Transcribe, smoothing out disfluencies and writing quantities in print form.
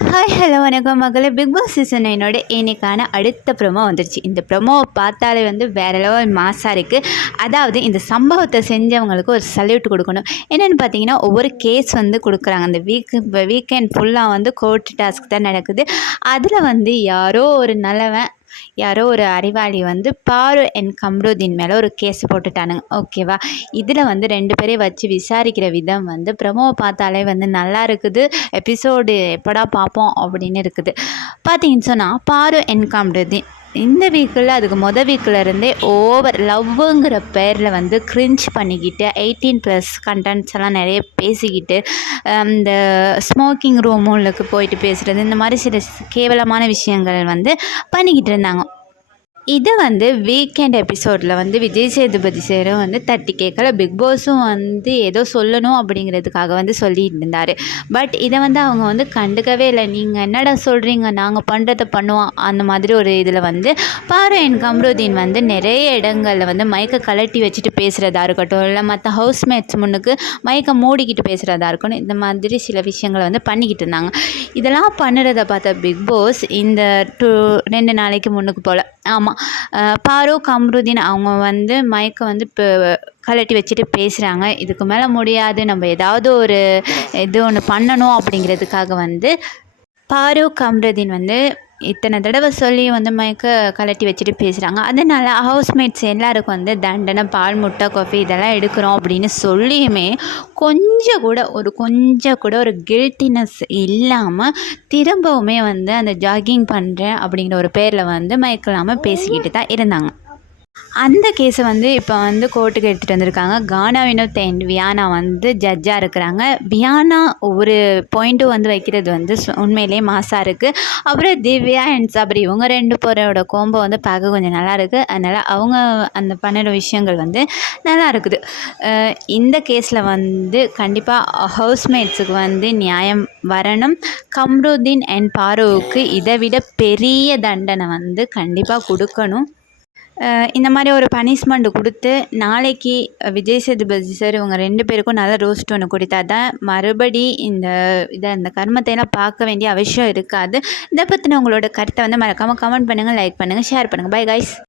Hi hello வணக்கம் மகளே. Big Boss season 9 இன்னைக்கான அடுத்த ப்ரோமோ வந்துருச்சு. இந்த ப்ரோமோவை பார்த்தாலே வேறு லெவல் மாசாக இருக்குது. அதாவது இந்த சம்பவத்தை செஞ்சவங்களுக்கு ஒரு சல்யூட் கொடுக்கணும். என்னென்னு பார்த்தீங்கன்னா, ஒவ்வொரு கேஸ் கொடுக்குறாங்க. அந்த வீக்கெண்ட் ஃபுல்லாக கோர்ட் டாஸ்க் தான் நடக்குது. அதில் யாரோ ஒரு நல்லவன், யாரோ ஒரு அறிவாளி பாரு அண்ட் கம்ருதீன் மேலே ஒரு கேஸ் போட்டுட்டானுங்க. ஓகேவா? இதில் 2 பேரையும் வச்சு விசாரிக்கிற விதம் ப்ரமோவை பார்த்தாலே நல்லா இருக்குது. எபிசோடு எப்படா பார்ப்போம் அப்படின்னு இருக்குது. பார்த்தீங்கன்னு சொன்னால், பாரு அண்ட் கம்ருதீன் இந்த வீக்கில் அதுக்கு வீக்கில் இருந்தே ஓவர் லவ்வுங்கிற பேரில் க்ரிஞ்ச் பண்ணிக்கிட்டு 18+ கண்டென்ட்ஸ் எல்லாம் நிறைய பேசிக்கிட்டு இந்த ஸ்மோக்கிங் ரூமுக்கு போயிட்டு பேசுகிறது, இந்த மாதிரி சில கேவலமான விஷயங்கள் பண்ணிக்கிட்டு இருந்தாங்க. இதை வீக்கெண்ட் எபிசோடில் விஜய் சேதுபதி சாரும் தட்டி கேட்கல. பிக் பாஸும் ஏதோ சொல்லணும் அப்படிங்கிறதுக்காக சொல்லிட்டு இருந்தார். பட் இதை அவங்க கண்டுக்கவே இல்லை. நீங்கள் என்னடா சொல்கிறீங்க, நாங்கள் பண்ணுறதை பண்ணுவோம் அந்த மாதிரி ஒரு இதில் பாரு அண்ட் கம்ருதீன் நிறைய இடங்களில் மைக்கை கலட்டி வச்சுட்டு பேசுகிறதா இருக்கட்டும், இல்லை மற்ற ஹவுஸ்மேட்ஸ் முன்னுக்கு மைக்கை மூடிக்கிட்டு பேசுகிறதா இருக்கணும், இந்த மாதிரி சில விஷயங்களை பண்ணிக்கிட்டு இருந்தாங்க. இதெல்லாம் பண்ணுறதை பார்த்த பிக் பாஸ் இந்த 2 நாளைக்கு முன்னுக்கு போல், ஆமாம், பாரு கம்ருதீன் அவங்க மைக்கை இப்போ கலட்டி வச்சுட்டு பேசுகிறாங்க. இதுக்கு மேலே முடியாது, நம்ம ஏதாவது ஒரு இது ஒன்று பண்ணணும் அப்படிங்கிறதுக்காக பாரு கம்ருதீன் இத்தனை தடவை சொல்லி மைக்கை கலட்டி வச்சுட்டு பேசுகிறாங்க. அதனால் ஹவுஸ்மேட்ஸ் எல்லாருக்கும் தண்டனை, பால், முட்டை, காஃபி இதெல்லாம் எடுக்கிறோம் அப்படின்னு சொல்லியுமே கொஞ்சம் கூட ஒரு கில்ட்டினஸ் இல்லாமல் திரும்பவுமே அந்த ஜாகிங் பண்ணுறேன் அப்படிங்கிற ஒரு பேரில் மைக் இல்லாமல் பேசிக்கிட்டு தான் இருந்தாங்க. அந்த கேஸை இப்போ கோர்ட்டுக்கு எடுத்துகிட்டு வந்திருக்காங்க. கானா வினோத் அண்ட் வியானா ஜட்ஜாக இருக்கிறாங்க. வியானா ஒவ்வொரு பாயிண்ட்டும் வைக்கிறது உண்மையிலே மாசாக இருக்குது. அப்புறம் திவ்யா அண்ட் சபரி இவங்க 2 பேரோட கோம்போ பார்க்க கொஞ்சம் நல்லா இருக்குது. அதனால் அவங்க அந்த பண்ணுற விஷயங்கள் நல்லா இருக்குது. இந்த கேஸில் கண்டிப்பாக ஹவுஸ்மேட்ஸுக்கு நியாயம் வரணும். கம்ருதீன் அண்ட் பாருவுக்கு இதை விட பெரிய தண்டனை கண்டிப்பாக கொடுக்கணும். இந்த மாதிரி ஒரு பனிஷ்மெண்ட் கொடுத்து நாளைக்கு விஜய் சேதுபதி சார் இவங்க 2 பேருக்கும் நல்ல ரோஸ்ட் ஒன்று கொடுத்தா தான் மறுபடி இந்த கர்மத்தையெல்லாம் பார்க்க வேண்டிய அவசியம் இருக்காது. இதை பற்றின உங்களோட கருத்தை மறக்காமல் கமெண்ட் பண்ணுங்கள், லைக் பண்ணுங்கள், ஷேர் பண்ணுங்கள். Bye guys.